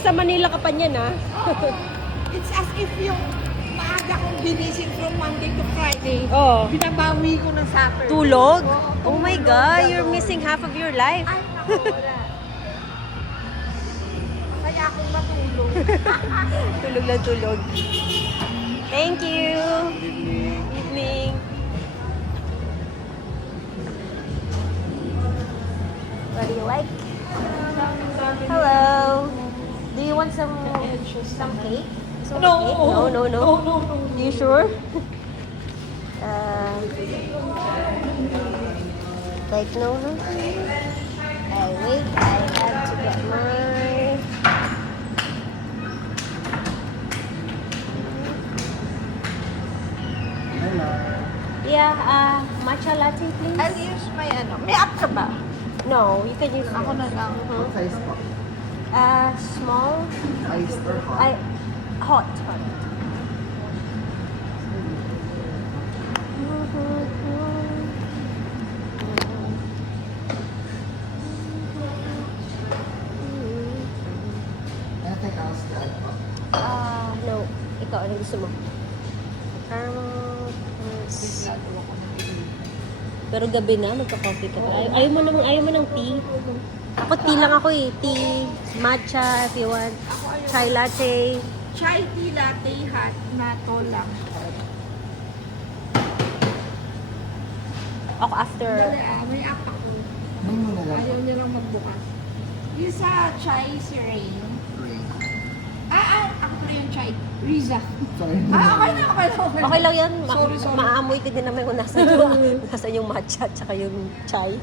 Nasa Manila ka pa niyan, ha? It's as if yung maaga kong ginising from Monday to Friday. Oh. Binabawi ko ng Saturday. Tulog? Oo, Oh my tulog, God, you're gano'n. missing half of your life. Ay, naku, wala. Kaya akong matulog. Tulog lang tulog. Thank you. Evening. What do you like? Hello. Do you want some cake? Some No. cake? No. No. You sure? Like no. I wait. I have to get my. Yeah, matcha latte, please. I'll use my ano. May app ka ba? No, you can use Ako na lang. Mhm. Size po. Small. Iced or hot? Hot. Anything else to add po? No. Ikaw, ano gusto mo? Caramel. Pero gabi na, magka-coffee ka pa. Ayaw mo ng tea? Ako tea lang ako eh. Tea, matcha, if you want. Chai latte. Chai tea latte hot na to lang. Ako after. Dali may app ako. Ano mo na lang? Ayaw niya lang magbukas. Yung sa chai si Rain. Ako pala yung chai. Riza. Sorry. Okay na. Okay lang yan. Sorry. Maamoy ko din naman kung nasa yung matcha at saka yung chai.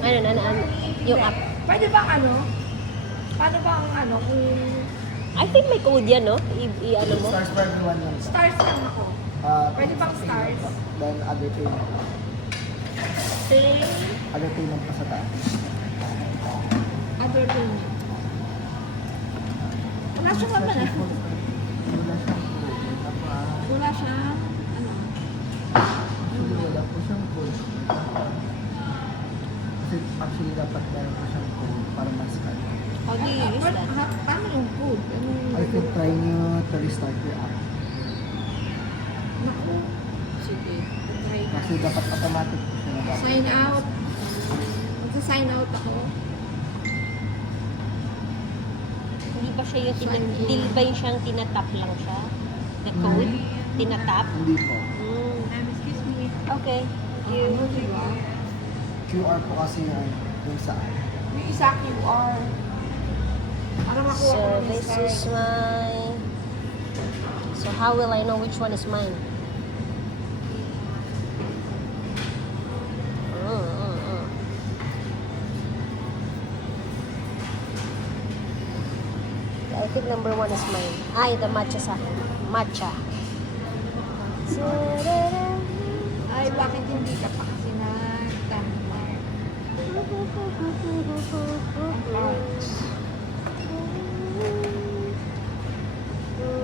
Ano? Yung app. Pwede bang ano? Paano bang ano? Kung I think may code yan, no? I-ano mo. Stars for everyone lang. stars lang ako. Pwede bang stars? Then other payment. Say, Other payment pa sa taas. other payment. Wala siya naman ah. Wala siyang code. Wala siya. Ano? Actually, wala po siyang code. Kasi actually dapat meron po siyang code para mas-scan. How do you use that? Paano yung code? Ano I think try nyo to restart your app. Naku. Sige. Try ka. Kasi dapat automatic po siya na Sign out. Magsa-sign out ako. Hindi ba siya yung hindi ba yung siyang tinatap lang siya? The code? Tinatap? Hindi po. Excuse me. Okay. QR po kasi yung sa app. Yung isa QR. Para makuha ko So, ng this stars. is my... So, how will I know which one is mine? I think number 1 is mine. Ay, the matcha sa akin. Matcha. Ay, bakit hindi ka pa kasi nag-landmark?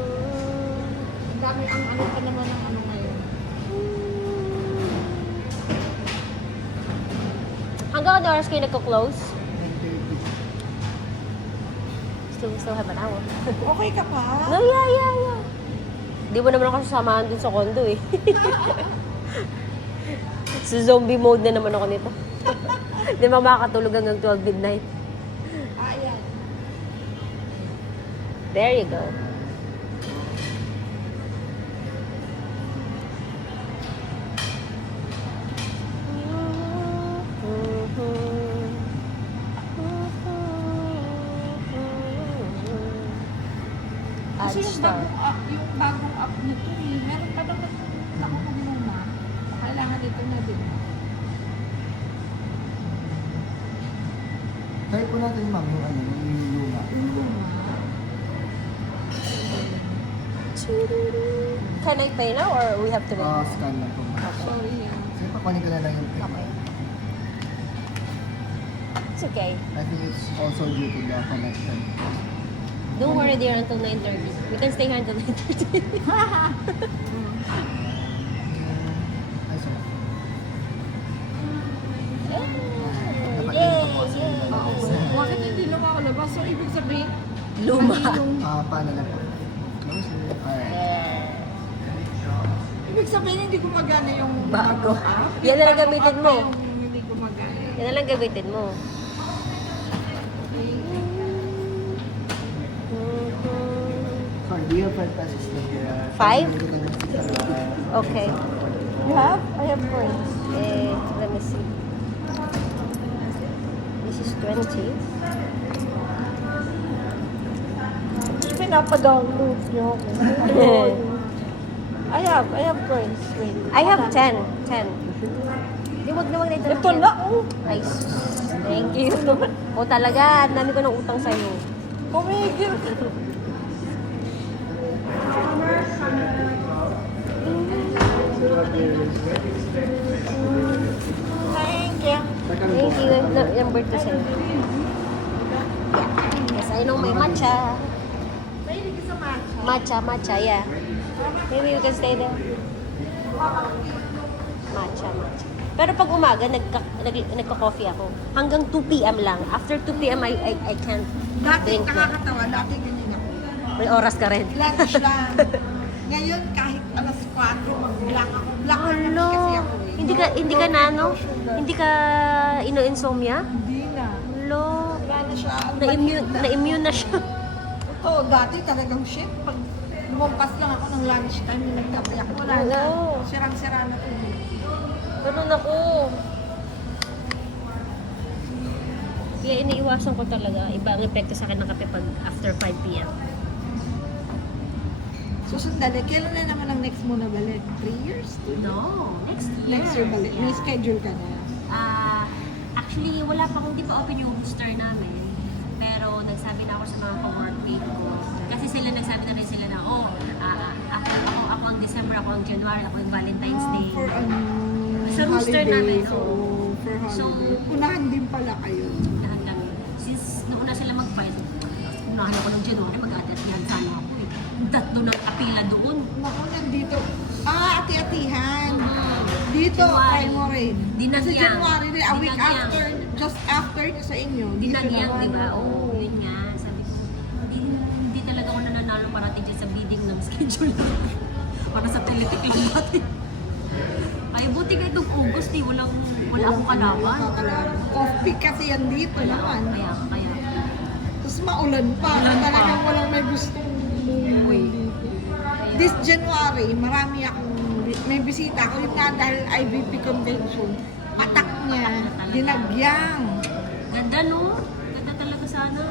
Ang dami ang ano pa naman ng ano ngayon. Hanggang ano oras kayo nagko-close? Still have an hour. Okay ka pa? No, yeah. Di mo naman ako sasamahan dun sa condo eh. Sa zombie mode na naman ako nito. Di ba makakatulog hanggang 12 midnight? Ayan. There you go. Add Kasi yung star. bagong app nito eh. Meron pa naman nakulong muna. Kailangan dito na din. Try po natin ma'am yung ano, yung luma. Can I pay now or we have to wait? Scan lang po ma'am. Sorry yan. Sige, pakunin ko na lang yung payment. Okay. It's okay. I think it's also due to the connection. Don't worry there until 9:30. We can stay here until 9:30. Ay, sorry. Yay! Luma. Paano na po? Alright. Ibig sabihin, hindi gumagana yung Bago. app? Yan na lang Yung gamitin app mo. na yung hindi gumagana. Yan na lang gamitin mo. Sorry, do you have 5 pesos na here? 5? Okay. You have? I have coins. Let me see. This is 20. Pinapa-download niyo ako. I have coins. Wait. I have 10. 10. Di, wag na wag na ito. Ito na, oh. Ay, sus. Thank you. O talaga, ang dami ko ng utang sa'yo. Kumigil. Thank you. Thank you. Number 2 sa'yo. Yes, I know may matcha. Mahilig ka sa matcha. Matcha, yeah. Maybe you can stay there. Matcha. Pero pag umaga, nagka-coffee ako. Hanggang 2 p.m. lang. After 2 p.m., I can't Dati, drink na. nakakatawa. Dati ganyan ako. May oras ka rin. Lunch lang. Ngayon, kahit alas 4, mag-black ako. Black Ano? kasi ako eh. Hindi ka na, ano? Hindi ka ino-insomnia? Hindi na. Hello? Wala na siya. Ang Na-immune na siya. Ito, dati talagang shit. Pag lumampas lang ako ng lunchtime, yung nagtabay ako. Wala na. Oo. Sirang-sira na ito. Ganun ako. Kaya iniiwasan ko talaga. Iba ang epekto sa akin ng kape pag after 5 p.m. So, sandali, kailan na naman ang next mo na balik? 3 years? No, next year. Next year balik. May schedule ka na. Actually, wala pa kung di pa open yung booster namin. Pero nagsabi na ako sa mga co-workmate ko. Kasi sila nagsabi na rin sila na, ako ang December, ako ang January, ako yung Valentine's Day. For Sa rooster holiday, namin, So, oo. for holiday. So, unahan din pala kayo. Hanggang, since nauna sila mag-file, unahan ako ng January, mag-adat yan sana ako eh. Tatlo ng kapila doon. Naku, nandito. Ati-atihan. Dito, January. try mo rin. Dinagyang. Kasi January rin, a week Dinagyang. after, just after sa inyo. dito Dinagyang, naman. di ba? Oo. Oo, yun nga. Sabi ko, hindi talaga ako nananalo parating dyan sa bidding ng schedule. Para sa politik lang natin. Ay, buti ka itong August eh. Wala akong kalaban. Off-peak kasi yan dito naman. Kaya. Tapos maulan pa. Talagang walang may gustong umuwi. This January, marami akong may bisita ako. Yun nga dahil IVP convention. Patak niya. Dinagyang. Ganda no? Ganda talaga sana.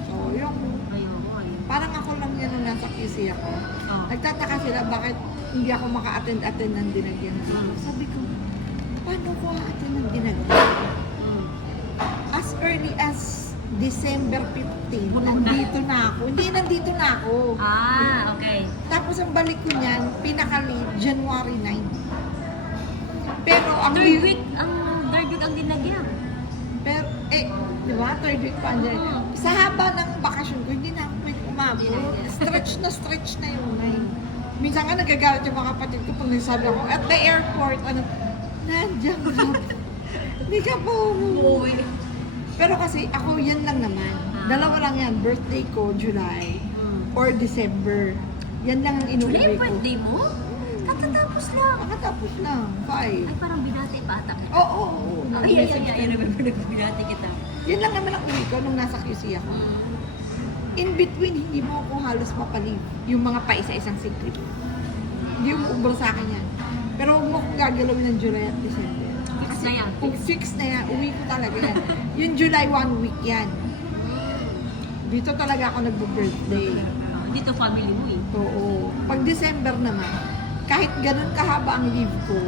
So, yung Ayoko. parang ako lang yan nung nasa QC ako. Oh. Nagtataka sila bakit hindi ako maka-attend ng dinagyan. Sabi ko, paano ko a-attend ng dinagyan? As early as December 15, nandito na ako. Hindi, nandito na ako. Okay. Tapos ang balik ko niyan, pinaka-leave, January 9. Pero ang Third week ang dinagyan. Pero, di ba? Third week pa andyan. Sa haba ng bakasyon ko, hindi na ako pwede umabot. Stretch na yung 9. Minsan nga nagagalit yung mga kapatid ko pag nagsabi ako, at the airport, nandiyan ka. Hindi ka po umuwi. Pero kasi ako yan lang naman. Dalawa lang yan. Birthday ko, July or December. Yan lang ang July inuwi ko. birthday mo? Katatapos lang. Nakatapos lang. 5. Ay, parang binati pa ata kita. Oo. Ay, I remember binati kita. Yan lang naman ang uwi ko nung nasa QC ako. In between, hindi mo ako halos mapaliv. Yung mga paisa-isang secret. Hindi mo ubro sa akin yan. Pero huwag mo akong gagalawin ng July at December. Fix na yan. Kung fix na yan, uwi ko talaga yan. Yung July 1 week yan. Dito talaga ako nagbo-birthday. Dito family mo eh. Oo. Pag December naman, kahit ganun kahaba ang leave ko,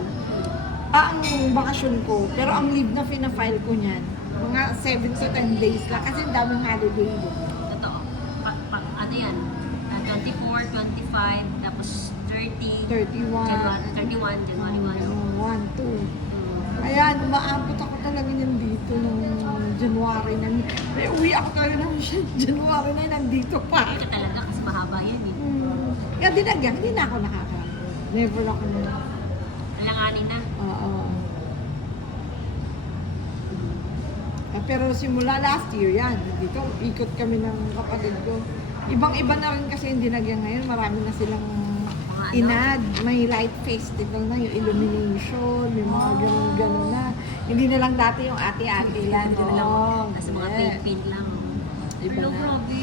ang bakasyon ko, pero ang leave na fina-file ko niyan, mga 7 to 10 days lang kasi ang daming holiday doon. Totoo. Ano yan? 24, 25, tapos 30, 31, January 1. 1, 2. Ayan, umaabot ako talaga niyan dito nung January na. May uwi ako talaga ng January na, nandito pa. Kaya talaga kasi mahaba yan eh. Kaya dinagyan, hindi na ako nakaka. Never ako na. Alanganin na. Oo. Pero simula last year yan, dito ikot kami ng kapatid ko. Ibang-iba na rin kasi yung dinagyan ngayon, marami na silang Mga ano? inad. May light festival na, yung illumination, yung mga ganun-ganun na. Hindi na lang dati yung ate-ate lang. Hindi na lang. Oo, Kasi mga yeah. paint lang. Iba Pero na. grabe.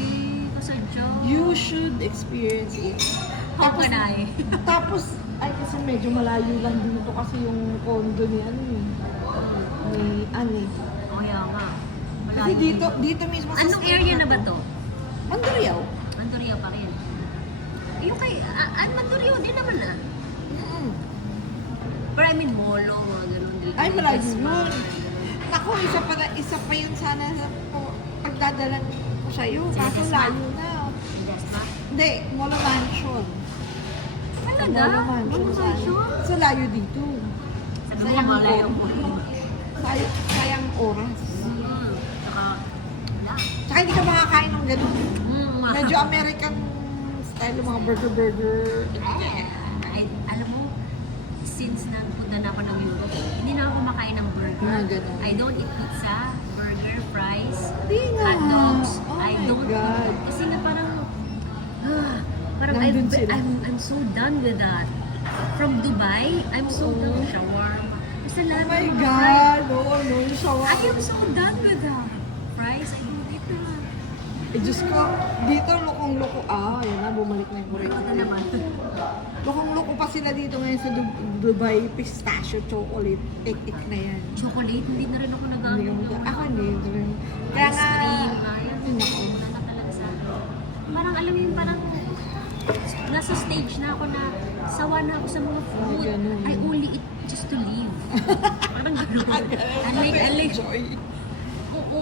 Kasadya. You should experience it. How can I? Tapos, ay kasi medyo malayo lang dito kasi yung condo ni ano eh. Ni Ani. Oh, yeah nga. Kasi dito mismo sa Anong street area na ba to? Mandurriao. Mandorio pa rin. Yung kay, Mandorio din naman ah. Mm. Pero I mean, Molo, mga ganun dito. Ay, malayo Yes, yun. Naku, isa pa yun sana sa pagdadalan ko sa'yo. Kaso Desma? layo na. Desma? Hindi, Molo Mansion. Talaga? Molo Mansion. Molo Mansion? Sa layo dito. Sabi mo, Sayang malayo oras. mo. Sayang oras. Saka, wala. Tsaka hindi ka makakain ng ganun. Mahal. Medyo American style, yung mga burger. Ay, alam mo, since nagpunta na ako ng Europe, hindi na ako kumakain ng burger. Mga ganun. I don't eat pizza, burger, fries, Hindi nga. hot dogs. Oh I my don't God. eat. Kasi nga parang, parang Nandun sila. I'm so done with that. From Dubai, I'm so Oo. done with shawarma. Basta Oh lahat my ng mga God! Oo, no, yung fries. shawarma. I am so done with that. Fries, I don't eat that. Eh, Diyos ko, dito lukong-luko. Ah, yan na, bumalik na yung kurek. Ito naman. Lukong-luko pa sila dito ngayon sa Dubai pistachio chocolate. Ik-ik na yan. Chocolate, hindi na rin ako Hindi nag-ano. ka mag- Ako hindi rin. Kaya Ice nga, cream, ayun. Ay, nako. Wala na talaga sa parang alam mo yung parang nasa stage na ako na sawa na ako sa mga food. Ay, ganun. I only eat just to live. Parang gano'n. Unlike, enjoy. oo.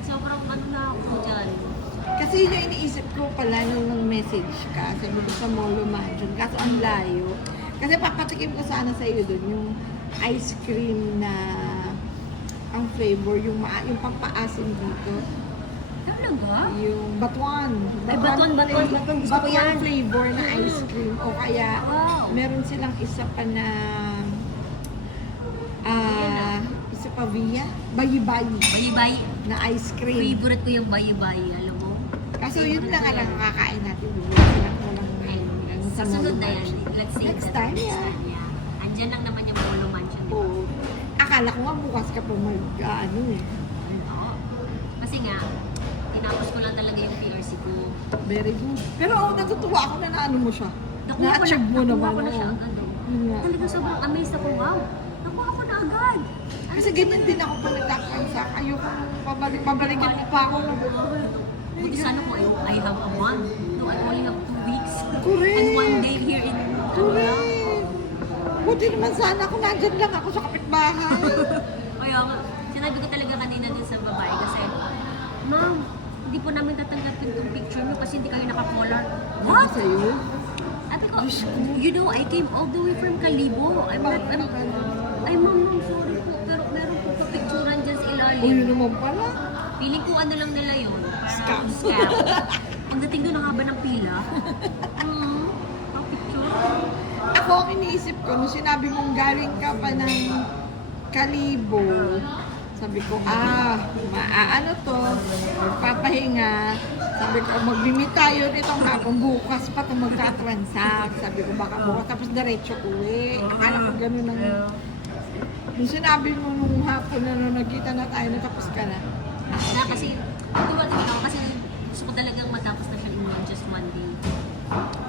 Sobrang ano na ako dyan. Kasi yun yung iniisip ko pala nung message ka, sabi ko sa Molo Mansion, kaso ang layo. Kasi papatikim ko sana sa iyo dun yung ice cream na ang flavor, yung pampaasim dito. Talaga? Yung batuan. Ay, batuan. Gusto ko yan. Flavor na ice cream. O kaya, Wow. meron silang isa pa na, isa pa via, bayi-bayi Bayi-bayi. na ice cream. Favorite ko yung bayi-bayi, alam mo. Kaso yun lang ang nakakain natin. Walang Sa sunod na yan, let's say Next that time, next yeah. time, yeah. Andyan lang naman yung Molo Mansion, di ba? Oo. Akala ko nga bukas ka pa ano eh. Oo. Kasi nga, tinapos ko lang talaga yung PRC ko. Very good. Pero natutuwa ako na naano mo siya. Na-achieve mo naman. Nakuha ko na siya oo. agad. Yun nga. Talaga sobrang amazed ako, wow. Nakuha ko na agad. Kasi ganyan din ako pag nagkakransak. Ayoko pabalikin mo pa ako. Buti sana ko, I have a month. No, I only have 2 weeks. Correct. And 1 day here in Correct. Buti naman sana ako nandyan lang ako sa kapitbahay. Kaya nga, sinabi ko talaga kanina dun sa babae kasi, Ma'am, hindi po namin tatanggapin itong picture niyo kasi hindi kayo naka-collar. Sabi What? sa'yo? Sabi ko, you know, I came all the way from Calibo. Ay, ma'am, sorry po, pero meron po pa-picturean dyan sa O ilalim. yun naman pala. Feeling ko ano lang nila yun. Scam. Scam. Pagdating doon, ang haba ng pila. Picture. Ako ang iniisip ko, nung sinabi mong galing ka pa ng Kalibo, sabi ko, ano to, magpapahinga. Sabi ko, magbimit tayo nitong hapon, bukas pa ito magka-transact. Sabi ko, baka bukas, tapos diretso uwi. Akala ko gano'n ang... Nung sinabi mo nung hapon na nung nagkita na tayo, natapos ka na. Na kasi, tuwa din ako kasi gusto ko talagang matapos na siya in just 1 day.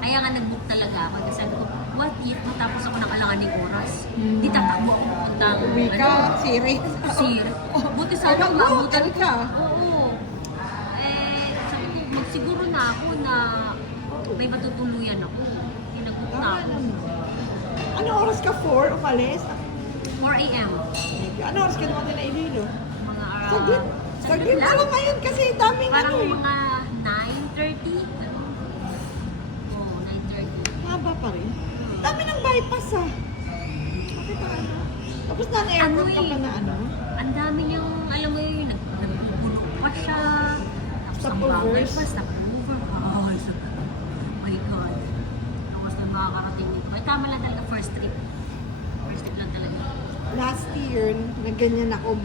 Kaya nga nag-book talaga ako. Kasi sabi ko, what if matapos ako ng alanganing oras? Di tatakbo ako puntang, Uwi ka, series. sir. Buti sana Ay, maabutan mag-hotel ka. Oo. Sabi ko, magsiguro na ako na may matutuluyan ako. Nag-book na ako. Ano oras ka? 4? Umalis? 4 a.m. Ano oras ka naman na Iloilo? Mga Saglit. Saglit na lang ngayon kasi daming Parang ano eh. mga 9:30. Ganun. Oo, 9:30. Haba pa rin. Dami ng bypass ah. Bakit ang ano? Tapos na-airport ka pa na ano? Ang dami niyang, alam mo yun, nagpupuno pa siya. Tapos ang Stopovers. bawal pa, stopover. Oh my God. Tapos na makakarating dito. Ay, tama lang talaga, first trip. First trip lang talaga. last year, nagganyan ako,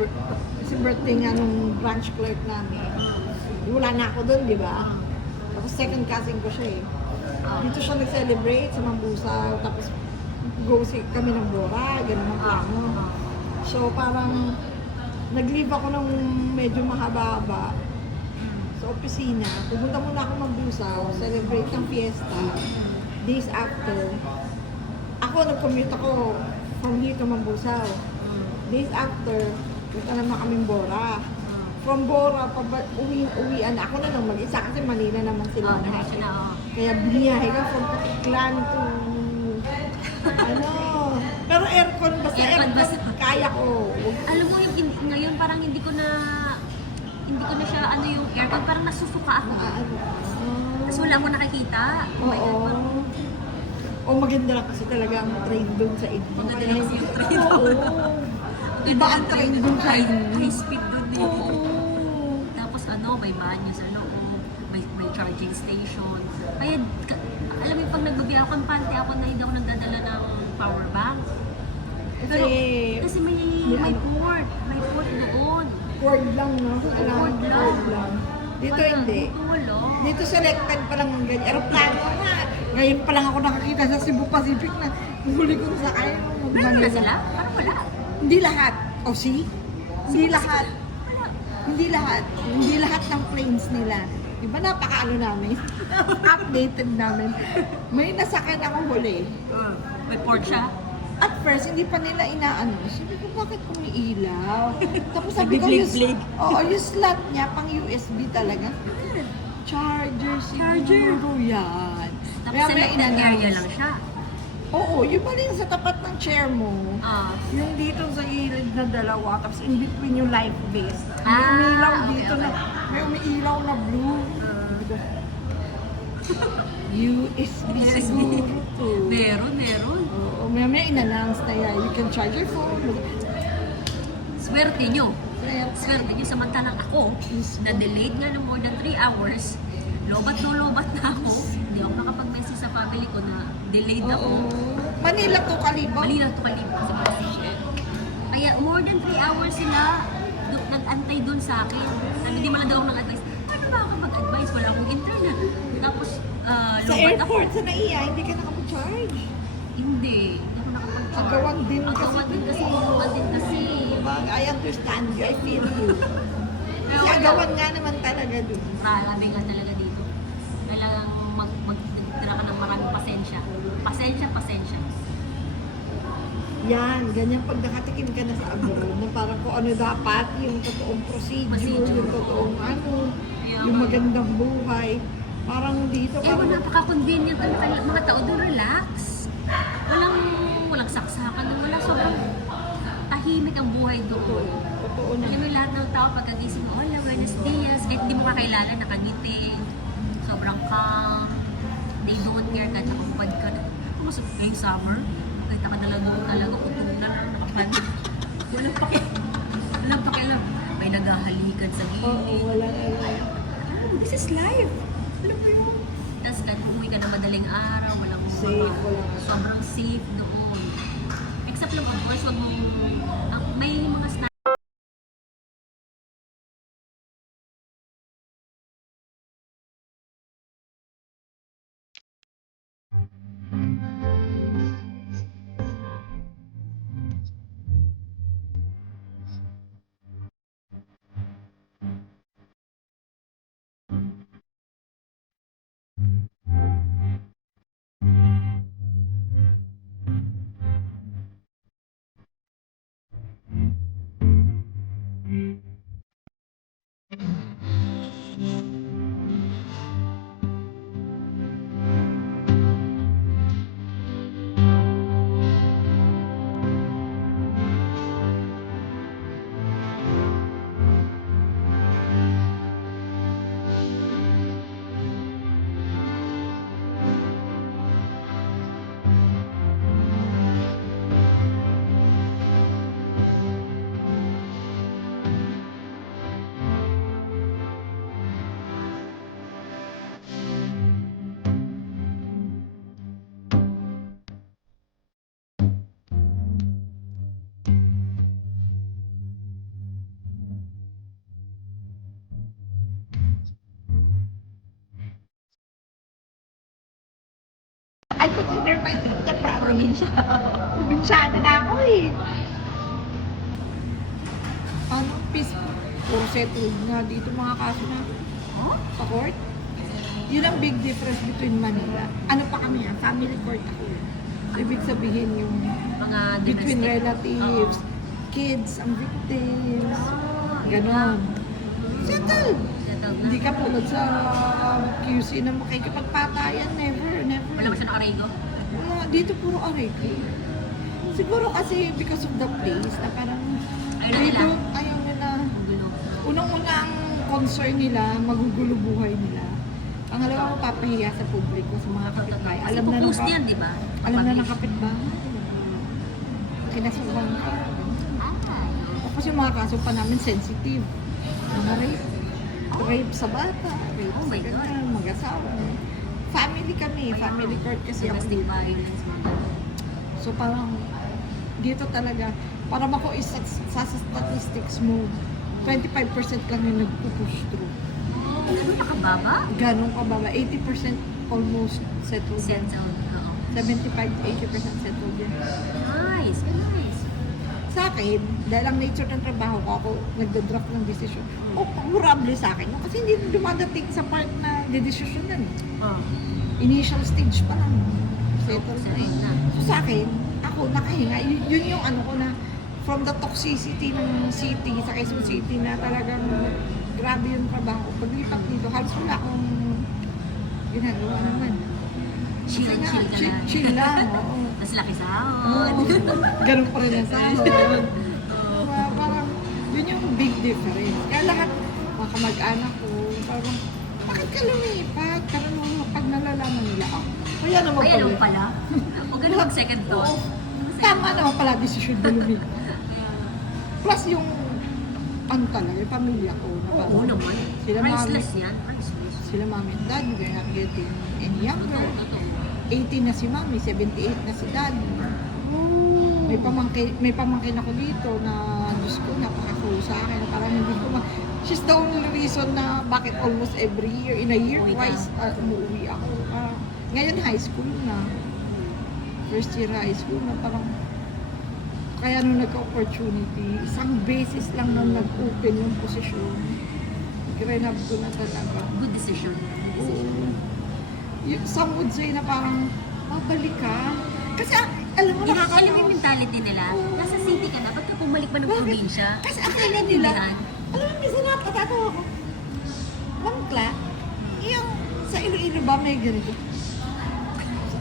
kasi birthday nga nung branch clerk namin. Wala na ako doon, di ba? Tapos second cousin ko siya eh. Dito siya nag-celebrate sa Mambusaw, tapos kami ng Bora, ganun ang plano. So parang nag-leave ako ng medyo mahaba-haba sa opisina. Pupunta muna ako Mambusaw, celebrate ng fiesta. Days after, ako nag-commute ako from here to Mambusaw. Days after, punta naman kaming Bora. From Bora, uwian ako na lang mag-isa kasi Manila naman sila. Diretso na, Kaya biniyahe ka from Patiklan to ano. Pero aircon Aircon basta. kaya ko. Alam mo, ngayon parang hindi ko na siya, ano yung aircon, parang nasusuka ako. Tapos wala akong nakikita. Oh my God, Oo. parang, O maganda lang kasi talaga ang train doon sa Idmo. Maganda lang kasi yung train. Oo. Iba ang train doon sa high, Idmo. high speed doon eh. Oo. Tapos may banyo sa loob, may charging station. Kaya, alam mo yung pag nagbabiyahe ako, kampante ako na hindi ako nagdadala ng power bank. Pero, kasi may port doon. Cord lang, no? Cord lang. Dito hindi. Wala. Dito selected pa lang ng ganyan. Aeroplano na. Ngayon pa lang ako nakakita sa Cebu Pacific na huli ko sa kaya. Meron na sila? Parang wala. Hindi lahat. O see? Hindi lahat. Hindi lahat. Hindi lahat ng planes nila. Diba napakaano namin? Updated namin. May nasakyan ako huli. May port siya. At first, hindi pa nila inaano. Sabi ko, bakit umiilaw? Tapos sabi ko, Big. oo, yung slot niya, pang USB talaga. Charger siguro yan. Tapos Kaya may selected area in-announce. lang siya. Oo, yung pa rin sa tapat ng chair mo. Yung dito sa gilid na dalawa, tapos in between yung light vest. May umiilaw okay, dito okay. may umiilaw na blue. USB siguro to. Meron. Oo, may in-announce na yan. You can charge your phone. Swerte nyo. Samantalang ako, na delayed nga ng more than 3 hours, lobat na ako. Hindi ako nakapag-message sa family ko na delayed ako. Manila to Kalibo. Malinaw to kalibot sa mga station. Kaya more than 3 hours sila nag-antay doon sa akin. Sabi, di man lang daw ako nag-advise. Ano ba ako mag-advise? Wala akong internet. Tapos, Sa lobat ako. airport, sa NAIA, hindi ka nakapag-charge. Hindi ako nakapag-charge. Agawan din kasi. Agawan din kasi. Diba? I understand you. I feel you. Pero Kasi wala. agawan nga naman talaga dun. Marami ka talaga dito. Kailangan magtira ka ng maraming pasensya. Pasensya. Yan, ganyan pag nakatikim ka na sa abroad, na parang kung ano dapat, yung totoong procedure, yung totoong ano, yung magandang buhay. Parang dito, parang Napaka-convenient ang mga tao doon, relax. Walang saksakan, wala sobrang tahimik ang buhay doon. totoo na. Alam mo lahat ng tao pagkagising mo, hola, buenos dias, kahit hindi mo kakilala, nakangiti, sobrang calm, they don't care kahit nakapad ka na. Kumusok ngayong summer, kahit nakadalago talaga, kutong na nakapad. Walang pakialam. May naghahalikan sa Oo, gilid. wala. This is life. Alam mo yun? Tapos kahit umuwi ka na madaling araw, walang Safe, wala. sobrang safe doon. Except lang, of course, wag mong, may mga Never mind na probinsya. Probinsyana na ako eh. Ano, peaceful. Puro settled nga dito mga kaso na Oh? sa court. Yun ang big difference between Manila. Ano pa kami family court ako. Ibig sabihin yung Mga between domestic. relatives, kids, ang victims, ganon. Settled! Settled na. Hindi ka tulad sa QC na makikipagpatayan. Never, never. Wala ba siya nakarego? Wala, dito puro aray ko. Siguro kasi because of the place na parang Ayaw na nila. ayaw nila. Ang gulo. Unang-unang concern nila, magugulo buhay nila. Pangalawa, mapapahiya sa publiko, sa mga kapitbahay. Kasi Alam na ng post yan, di ba? alam na ng Publish. kapitbahay. Kinasuhan ka. Ah, Tapos yung mga kaso pa namin sensitive. Mga rape. Rape sa bata. Rape Oh my sa God. ganyan, mag-asawa. Family kami. Family court kasi ako domestic dito. violence, mga ganun. So parang dito talaga, para ako sa statistics mo, 25% lang yung nagpo-push through. Ano nakababa? Ganong kababa. 80% almost settled yan. Settled. Oo. 75-80% settled yan. Nice. Nice. Sa akin, dahil ang nature ng trabaho ko, ako nagda-draft ng decision. O, favorable sa akin. No? Kasi hindi dumadating sa part na de-decision na. Oh. Initial stage pa lang. Settled na Settled na. So sa akin, ako nakahinga. Yun yung ano ko na from the toxicity ng city, sa Quezon City na talagang grabe yung trabaho. Paglipat dito, halos wala akong ginagawa naman. Chill Kasi and nga, chill ka lang. chill lang, oo. Tapos laki Oo. sahod. Ganun pa rin ang sahod. Oo. Parang, yun yung big difference. Kaya lahat, mga kamag-anak ko, parang, bakit ka lumipat? Karaniwan pag nalalaman nila, kaya naman Ay, alam mo pala. pala. Huwag ka na mag-second thought. Oo. Tama naman pala, desisyon mo lumipat. Plus yung, ano talaga, yung pamilya ko. Na Oo parang, naman. Sila Priceless mami. yan. Priceless. Sila mami at dad, they are getting any younger. Totoo. 18 na si mami, 78 na si dad. May pamangkin ako dito na, Diyos ko, napaka-close sa akin. Na parang hindi ko she's the only reason na bakit almost every year, in a year Umuwi ka. twice, umuwi ako. Ngayon high school na. First year high school na parang, kaya nung nagka-opportunity, isang basis lang nung nag-open yung posisyon. Grenab ko na talaga. Good decision. Good decision. Some would say na parang, babalik ka. Kasi alam mo, Alam mo yung nakakalimutan. mentality nila. Nasa city ka na, ba't ka bumalik pa ng Bakit? probinsya? Kasi Bakit akala nila nila, alam mo, minsan nakakatawa ko. Bangkla, yung sa Iloilo ba may ganito?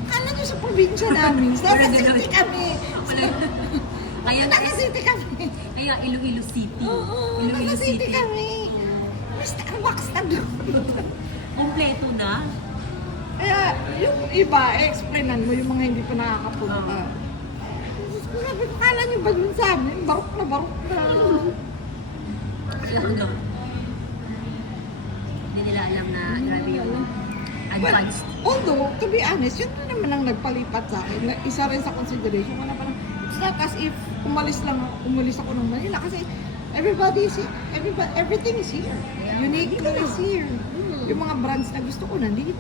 Kala nyo sa probinsya namin, sa Wala city ganun. kami. Kaya Nasa city kami. Kaya Iloilo City. Oo, Iloilo nasa city kami. May Starbucks na doon. Kompleto na. Kaya yung iba, explainan mo yung mga hindi pa nakakapunta. Oo. Sabi ko, kala nyo ba dun sa amin? Barok na barok na. Kaya ano. Hindi nila alam na grabe yung advanced. Although, to be honest, yun na naman ang nagpalipat sa akin. Na isa rin sa consideration ko na parang, it's not as if umalis ako ng Manila. Kasi everything is here. Uniqlo is here. Yung mga brands na gusto ko nandito.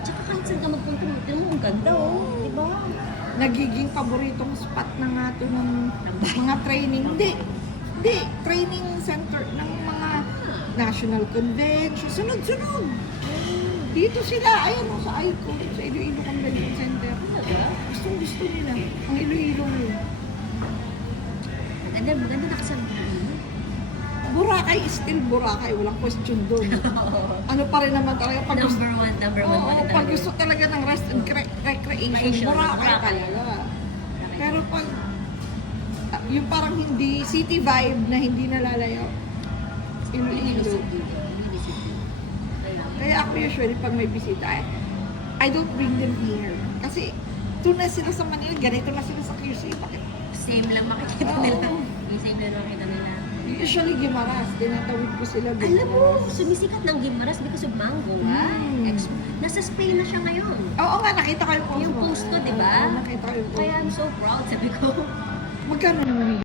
Tsaka kahit saan ka magpunta, tingnan mo, ang ganda oh. Diba? Nagiging paboritong spot na nga to ng mga training. Hindi, training center ng mga national convention. Sunod-sunod. Dito sila, ayan o, sa ICO, sa Iloilo Convention Center. Gustong gusto nila. Ang Iloilo ngayon. Maganda na kasi ang Boracay is still Boracay. Walang question doon. Ano pa rin naman talaga pag gusto. number one pa Oo, rin pag talaga. gusto talaga ng rest and recreation, Boracay talaga. Pero pag yung parang hindi city vibe na hindi nalalayo, Iloilo. Kaya ako usually pag may bisita, I don't bring them here. Kasi doon na sila sa Manila, ganito na sila sa QC. Bakit? Same lang makikita Oo. nila. Yung same lang makikita nila. Usually Gimaras, dinatawid ko sila Alam mo, Gimaras. sumisikat ng Gimaras because of mango, ha? Nasa Spain na siya ngayon. Oo nga, nakita ko yung post Yung mo. post ko, di ba? Oo, nakita ko yung post. Kaya I'm so proud, sabi ko. Magkano naman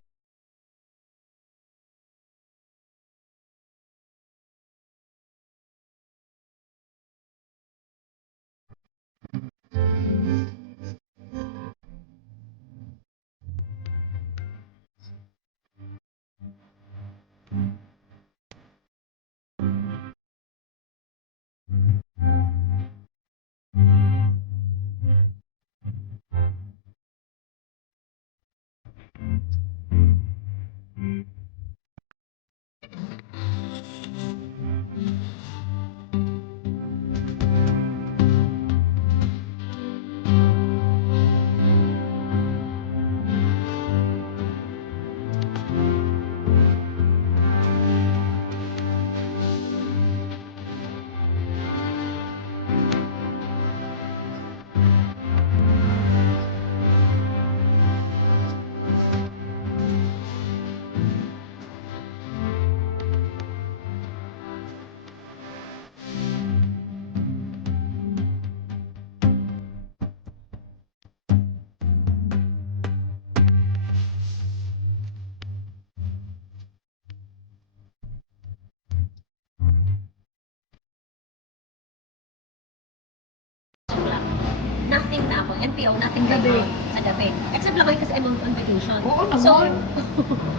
nothing na ako. NPO, nothing na Gabi. ako sa gabi. Except lang kasi I'm on vacation. Oo naman. So,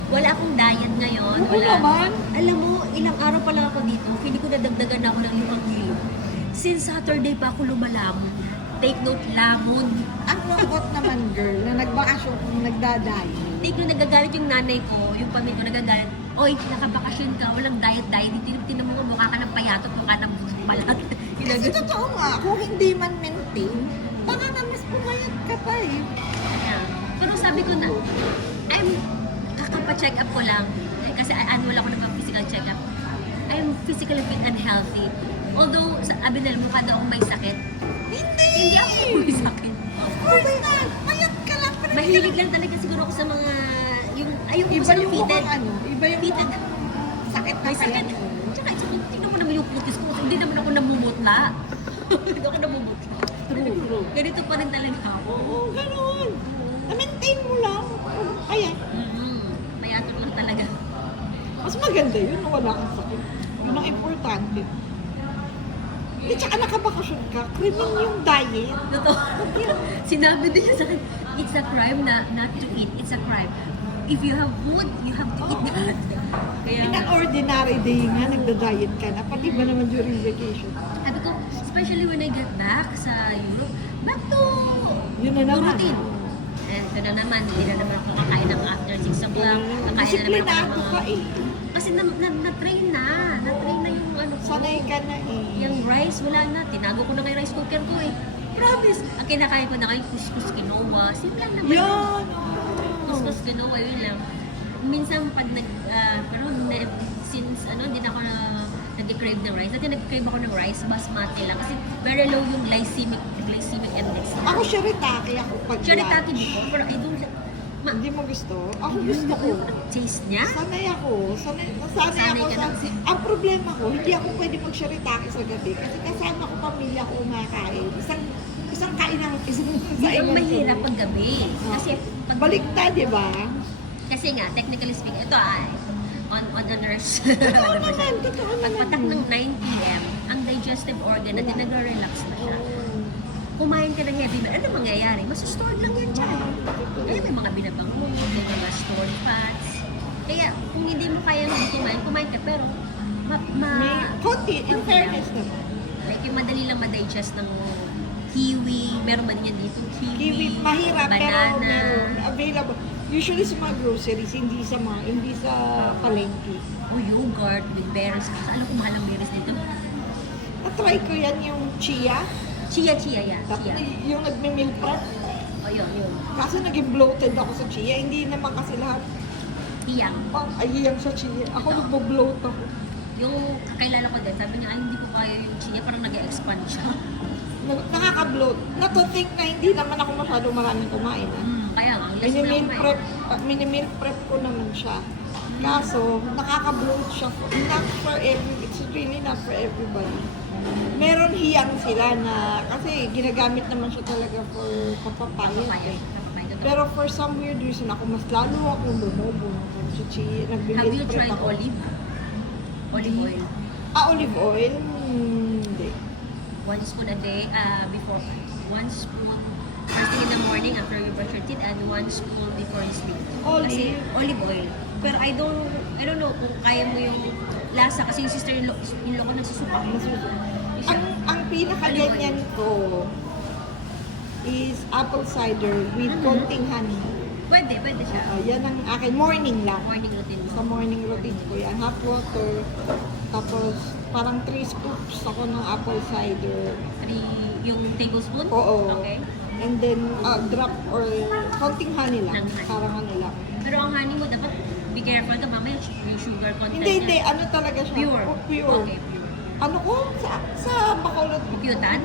wala akong diet ngayon. Oo naman. Alam mo, ilang araw pa lang ako dito. Feeling ko nadagdagan na ako ng 5 kilo. Since Saturday pa ako lumalamon. Take note, lamon. Ang lungkot naman, girl, na nagbakasyon kung nagdadayo. Take note, nagagalit yung nanay ko, yung pamilya ko nagagalit. Oy, nakabakasyon ka, walang diet. Tinan mo nga, mukha ka ng payatot, mukha ng balat. Kasi totoo nga, kung hindi man maintain, baka na mas pumayat ka pa eh. Yeah. Pero sabi ko na, kakapa-check up ko lang. Kasi annual ako ng physical check-up. I'm physically fit and healthy. Although, sabi nila, mukha daw akong may sakit. Hindi ako may sakit. Of course not! Mayat ka lang. Pero Mahilig lang talaga siguro ako sa mga, ayoko iba sa yung fitted. mukhang iba yung Fitted. mukhang sakit na May sakit. Tsaka, tingnan mo naman yung putis ko. Hindi naman ako namumutla. Hindi ako namumutla. True. Ganito pa rin talaga ako. Oo, ganun. Na-maintain mo lang. Kaya, Mayatot lang talaga. mas maganda yun na wala kang sakit. Yun ang importante. At saka nakabakasyon ka, krimen yung diet. Totoo. Sinabi din niya sa akin, it's a crime na not to eat. It's a crime. If you have food, you have to eat that. Kaya, In an ordinary day nga, nagda-diet ka na, pati ba naman during vacation? sabi ko, especially when I get back sa Europe, back to Yun na naman. routine. Ito na naman, hindi na naman ako kakain ng after 6 o'clock. Kakain na naman ako Disiplinado ng ka mga... eh. Kasi na-train na. Na-train na yung ano ko. Sanay ka na eh. Yung rice, wala na. Tinago ko na kay rice cooker ko eh. Promise. Ang kinakain ko na kayo, kuskus quinoa. Simple lang naman. Yan! Kuskus quinoa, yun lang. Minsan pag pero since hindi na ako nag-crave ng rice. Dati nag-crave ako ng rice, basmati lang. Kasi very low yung glycemic index. Ako shirataki ako pag Shirataki lunch. din ko, pero I don't Hindi mo gusto? Ako gusto ko. taste niya. Sanay ako. Sanay Sanay ako ka sa... na. Ang problema ko, hindi ako pwede mag-shirataki sa gabi kasi kasama ko pamilya ko kumakain. Isang kain lang, isang Hindi ang mahirap pag gabi. Kasi pag Baliktad, di ba? Kasi nga, technically speaking, ito on the nurse. Totoo naman, totoo naman. Pagpatak ng 9 p.m., ang digestive organ natin nag-relax na siya. Kumain ka ng heavy meal, ano mangyayari? Mas-stored lang yan dyan. Kaya may mga binabango, may mga stored fats. Kaya kung hindi mo kayang kumain ka, pero May konti, in fairness naman. like yung madali lang ma-digest ng kiwi, meron ba din yan dito? Kiwi, mahirap, pero banana. meron. Available. Usually sa mga groceries, hindi sa palengke. Yogurt with berries. Alam ko mahal ang berries dito. Na-try ko yan yung chia. Chia yan. Tapos Chia. yung nagme-meal prep. Yun. Kaso naging bloated ako sa chia. Hindi naman kasi lahat Tiyang. pang ayiyang sa chia. Ako nagbo-bloat ako. Yung kakilala ko din, sabi niya, hindi ko kaya yung chia, parang nag-expand siya. Nakaka-bloat. Not to think na hindi naman ako masyado maraming kumain. Kaya nga, ang less mo lang kumain. Mini-meal prep ko naman siya. Kaso, nakaka-bloat siya. It's really not for everybody. Meron hiyang sila na, kasi ginagamit naman siya talaga for kapapayat. Papaya. Eh. Pero for some weird reason, ako mas lalo akong lumobo sa chia. Have you tried olive? Olive oil. Olive oil? Hindi. 1 spoon a day, before. 1 spoon first thing in the morning after you brush your teeth and 1 spoon before you sleep. Kasi olive oil. Pero I don't know kung kaya mo yung lasa kasi yung sister-in-law ko nagsusuka. Ang pinakaganyan ko is apple cider with konting honey. Pwede siya. Yan ang akin. Morning lang. Morning routine mo. Sa morning routine ko yan. Hot water. Tapos parang 3 scoops ako ng apple cider. 3 yung tablespoon? Oo. Okay. And then drop or konting honey lang. Ng honey. Parang ano lang. Pero ang honey mo dapat be careful ka mamaya yung sugar content Hindi. niya. Ano talaga siya? Pure. Pure. Okay, pure. Ano ko? Sa Bacolod. Piutan?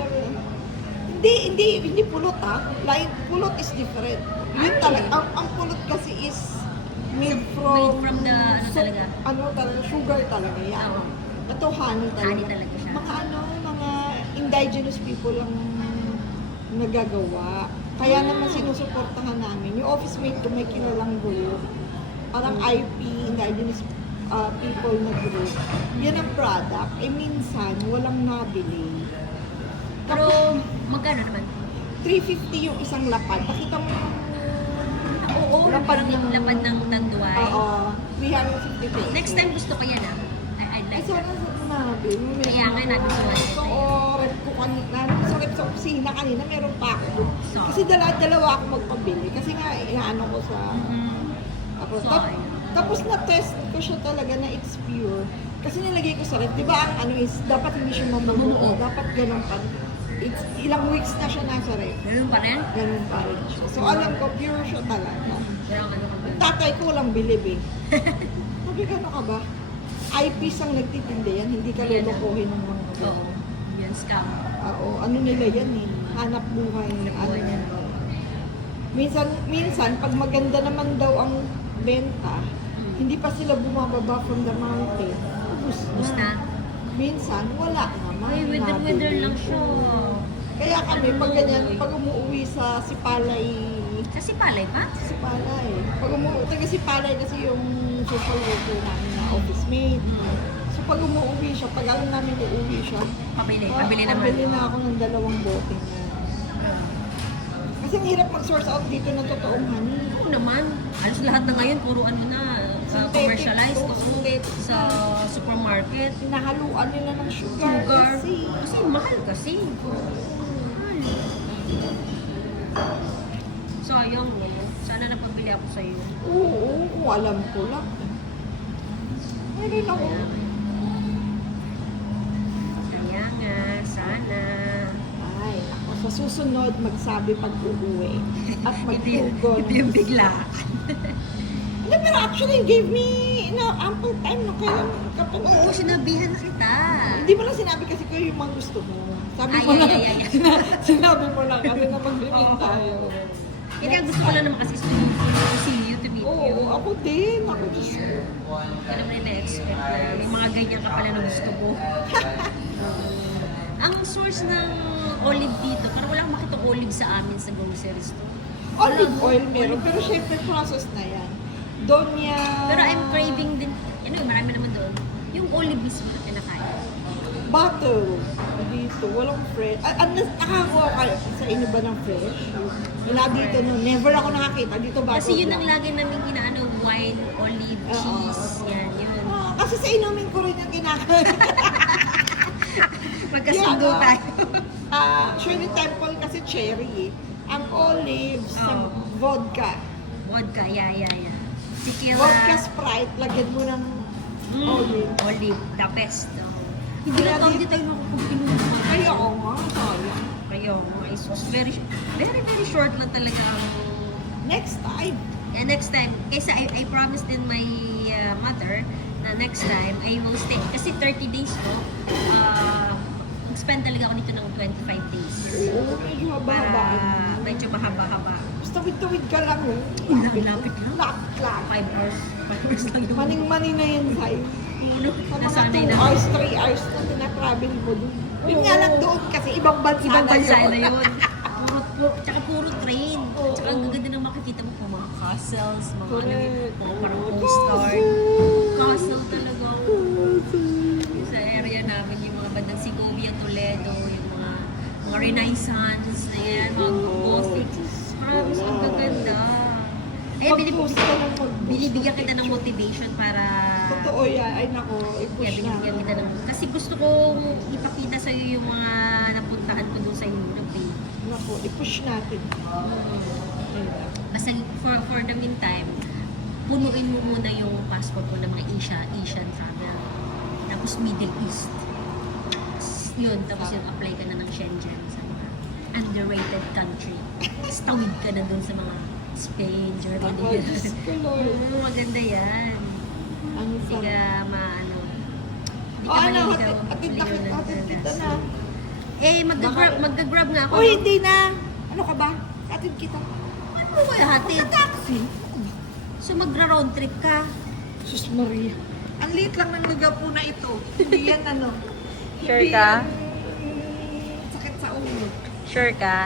Hindi pulot ha. Like, pulot is different. Yun Ay. talaga. Ang pulot kasi is made Made from the talaga? Sugar talaga yan. Oo. Ito honey talaga. Honey talaga siya. Mga indigenous people lang nagagawa. Kaya naman sinusuportahan namin. Yung office mate ko may kilalang group. Parang IP, indigenous people na group. Yan ang product. Minsan, walang nabili. Pero magkano naman? 350 yung isang lapad. Nakita mo yung Oo, lapad ng... lapad ng Tanduay. Oo, 350 pesos. Next time gusto ko yan ah. I'd Ay, like sana sa sinabi. Kaya nga namin sumalit. So, rep ko kanina. Sulit sa opisina kanina, meron pa ako. So, Kasi dalawa ako magpabili. Kasi nga, inaano ko sa... Ako. So, Tapos na-test ko siya talaga na it's pure. Kasi nilagay ko sa rep. Di ba ang ano is, dapat hindi siya mamumuo. Dapat ganun pa. Ilang weeks na siya nasa rep. Meron pa rin? Ganun pa rin siya. So, alam ko, pure siya talaga. Pero ano ka ba? Yung tatay ko walang bilib eh. Sabi ka, ano ka ba? Eyepiece ang nagtitinda yan, hindi ka Yan. lulukuhin ng mga Oo. Yan, scam. Oo, ano nila yan eh. Hanap buhay. Ano. Minsan, pag maganda naman daw ang benta, hindi pa sila bumababa from the mountain. Ubus Ubus na. Minsan, wala naman. Ay, wither lang siya. Kaya kami, pag ganyan, pag umuwi sa Sipalay, Kasi palay pa? Sipalay. Pag umuwi, taga Sipalay kasi yung social worker namin na office mate. So pag umuwi siya, pag alam namin uuwi siya, Pabili. Pabili naman. pabili na ako ng 2 bote na. Kasi ang hirap mag-source out dito ng totoong honey. Oo naman. Alas lahat na ngayon, puro ano na, commercialized. Sa supermarket. Pinahaluan nila ng sugar. Sugar. Kasi, Kasi mahal kasi. Sayang eh. Sana napabili ako sa'yo. oo, kung alam ko lang. Meron ako. Kaya nga, sana. Ay, ako sa susunod magsabi pag uuwi. At magtugon. Hindi yung bigla. Hindi, pero actually, gave me ample time na kailan kapag... Oo, sinabihan na kita. Hindi mo lang sinabi kasi ko yung mga gusto mo. Sabi Ay, mo lang, ay. sinabi mo lang kasi na mag-meet Oo. tayo. Kaya gusto ko lang naman kasi to see you, to meet you. Oo, ako din. Ako din. Kaya naman na-expect na may mga ganyan ka pala na gusto ko. Ang source ng olive dito, parang wala akong makita olive sa amin sa grocery store. Olive oil meron, pero syempre process na yan. Donya... Pero I'm craving din, marami naman doon. Yung olive mismo na kinakain. Butter. Dito, walang fresh. Nakakuha ka sa inyo ba ng fresh? Wala dito, no. Never ako nakakita. Dito butter. Kasi yun ang lagi namin inaano, wine, olive, Oo. cheese, yan, yun. Kasi sa inumin ko rin yung kinakain. Magkasundo Yan, tayo. Shirley Temple kasi cherry. Ang olive sa Oo. vodka. Vodka, yeah. Tequila. Vodka Sprite, lagyan mo ng olive. Olive, the best. Hindi Kaya na tawag di- dito yung makukupinuha. Kaya ako nga, sayang. Kayo, ay sus, very short lang talaga ang... Next time. And next time, kasi I promised din my mother na next time I will stay. Kasi 30 days ko, mag-spend talaga ako dito ng 25 days. Oo, medyo Para haba-haba. medyo mahaba-haba. Basta wid-to-wid ka lang. Lapit lang. Lapit lang. 5 hours. 5 hours lang yung... Maning-mani na yan sa'yo. Uno, Sa mga nasanay 2 na. hours, 3 hours na tinatravel mo doon. Yun nga lang doon kasi ibang bansa Ibang bansa na yun. yun. Tsaka puro train. Oo. Tsaka ang gaganda ng makikita mo po mga castles, mga ano, Correct. mga parang Oo. postcard. Castle. Castle talaga. Sa area namin, yung mga bandang Segovia, Toledo, yung mga Renaissance, ayan, mga Gothic. Promise, ang gaganda. Eh, Mag-post ka ng mag-post binibigyan ng kita ng picture. motivation para... Totoo yan. Ay nako, Kaya i-push na. binibigyan kita ng... Kasi gusto kong ipakita sa'yo yung mga napuntahan ko doon sa Europe eh. Nako, i-push natin. Basta for the meantime, punuin mo muna yung passport mo ng mga Asian travel. Tapos Middle East. Yun, tapos yung apply ka na ng Schengen sa mga underrated country. Tapos tawid ka na dun sa mga Spain, Germany. Ako, Diyos ko, Lord. Maganda yan. Ang Hindi ka sarap. maano. Hindi O ka ano, maliligaw. hatid kita na. Eh, mag-grab nga ako. O hindi na. Ano ka ba? Hatid kita. Ano mo ba hatid? Sa taxi. So magra-round trip ka. Sus Maria. Ang liit lang ng lugar po na ito. Hindi yan ano. Sure Hindi ka? yan, sakit sa ulo. Sure ka?